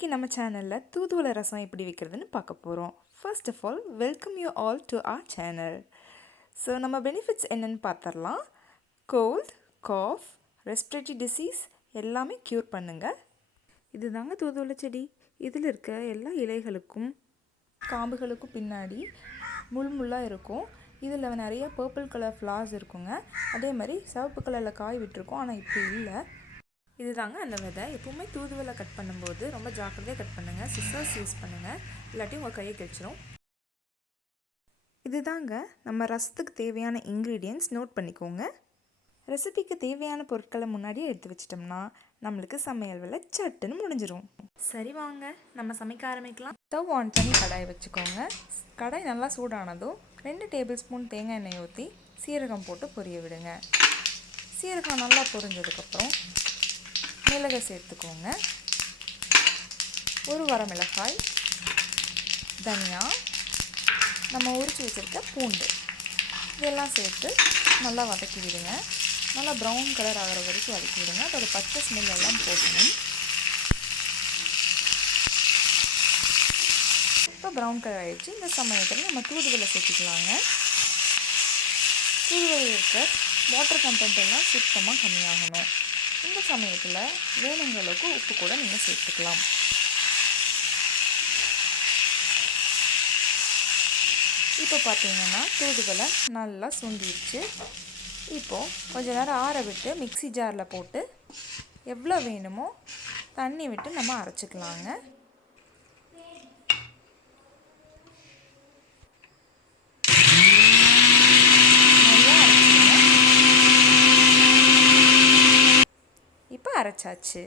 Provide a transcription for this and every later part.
இன்றைக்கி நம்ம சேனலில் தூதுவளை ரசம் எப்படி வைக்கிறதுன்னு பார்க்க போகிறோம். First of all welcome you all to our channel. So நம்ம பெனிஃபிட்ஸ் என்னென்னு பார்த்துடலாம். கோல்ட், காஃப், ரெஸ்பிரேட்டரி டிசீஸ் எல்லாமே க்யூர் பண்ணுங்கள். இது தாங்க தூதுவளை செடி. இதில் இருக்க எல்லா இலைகளுக்கும் காம்புகளுக்கும் பின்னாடி முள்முள்ளாக இருக்கும். இதில் நிறைய பர்பிள் கலர் ஃப்ளார்ஸ் இருக்குங்க. அதே மாதிரி சிவப்பு கலரில் காய் விட்டுருக்கோம், ஆனால் இப்போ இல்லை. இது தாங்க அந்த விதை. எப்போவுமே தூதுவளை கட் பண்ணும்போது ரொம்ப ஜாக்கிரதையாக கட் பண்ணுங்கள். சிசர்ஸ் யூஸ் பண்ணுங்கள், இல்லாட்டி உங்கள் கையை கிழிச்சிரும். இது தாங்க நம்ம ரசத்துக்கு தேவையான இன்க்ரீடியன்ட்ஸ். நோட் பண்ணிக்கோங்க. ரெசிபிக்கு தேவையான பொருட்களை முன்னாடியே எடுத்து வச்சிட்டோம்னா நம்மளுக்கு சமையல் வேலை சட்டுன்னு முடிஞ்சிடும். சரி வாங்க நம்ம சமைக்க ஆரம்பிக்கலாம். ஸ்டவ் ஆன் பண்ணி கடாயை வச்சுக்கோங்க. கடாய் நல்லா சூடானதும் 2 டேபிள் ஸ்பூன் தேங்காய் எண்ணெய் ஊற்றி சீரகம் போட்டு பொரிய விடுங்க. சீரகம் நல்லா பொரிஞ்சதுக்கப்புறம் மிளகை சேர்த்துக்கோங்க. ஒரு வரமிளகாய், தனியா, நம்ம உரித்து வச்சுருக்க பூண்டு இதெல்லாம் சேர்த்து நல்லா வதக்கி விடுங்க. நல்லா ப்ரௌன் கலர் ஆகிற வரைக்கும் வதக்கி விடுங்க. அதோட பச்சை ஸ்மெல் எல்லாம் போகணும். இப்போ ப்ரௌன் கலர் ஆகிடுச்சு. இந்த சமயத்தில் நம்ம தூதுவளை சேர்த்துக்கலாங்க. தூதுவளை இருக்க வாட்டர் கண்டென்ட் எல்லாம் சுத்தமாக கம்மியாகணும். இந்த சமயத்தில் வேணுங்கிற அளவுக்கு உப்பு கூட நீங்கள் சேர்த்துக்கலாம். இப்போ பார்த்தீங்கன்னா தூதுவளை நல்லா சுண்டிடுச்சு. இப்போது கொஞ்ச நேரம் ஆற விட்டு மிக்ஸி ஜாரில் போட்டு எவ்வளோ வேணுமோ தண்ணி விட்டு நம்ம அரைச்சிக்கலாங்க. இப்போ அரைச்சாச்சு.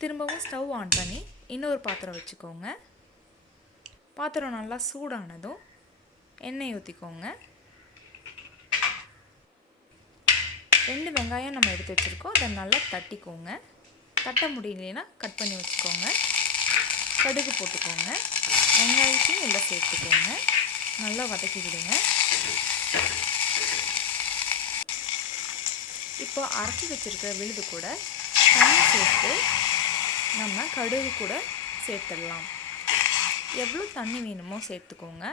திரும்பவும் ஸ்டவ் ஆன் பண்ணி இன்னொரு பாத்திரம் வச்சுக்கோங்க. பாத்திரம் நல்லா சூடானதும் எண்ணெய் ஊற்றிக்கோங்க. 2 வெங்காயம் நம்ம எடுத்து வச்சுருக்கோம், அதை நல்லா தட்டிக்கோங்க. தட்ட முடியலைன்னா கட் பண்ணி வச்சுக்கோங்க. கடுகு போட்டுக்கோங்க. வெங்காயத்தையும் உள்ளே சேர்த்துக்கோங்க. நல்லா வதக்கி விடுங்க. இப்போ அரைச்சி வச்சுருக்க விழுது கூட தண்ணி சேர்த்து நம்ம கடுகு கூட சேர்த்துடலாம். எவ்வளோ தண்ணி வேணுமோ சேர்த்துக்கோங்க.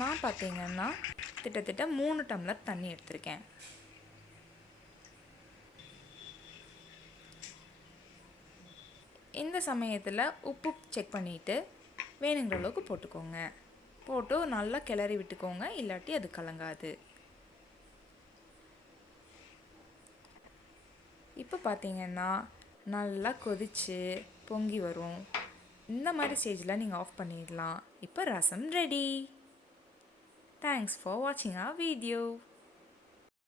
நான் பார்த்தீங்கன்னா கிட்டத்தட்ட 3 டம்ளர் தண்ணி எடுத்திருக்கேன். இந்த சமயத்தில் உப்பு செக் பண்ணிவிட்டு வேணுங்கிற அளவுக்கு போட்டுக்கோங்க. போட்டு நல்லா கிளறி விட்டுக்கோங்க, இல்லாட்டி அது கலங்காது. இப்போ பார்த்தீங்கன்னா நல்லா கொதித்து பொங்கி வரும். இந்த மாதிரி ஸ்டேஜில் நீங்கள் ஆஃப் பண்ணிடலாம். இப்போ ரசம் ரெடி. தேங்க்ஸ் ஃபார் வாட்சிங் our வீடியோ.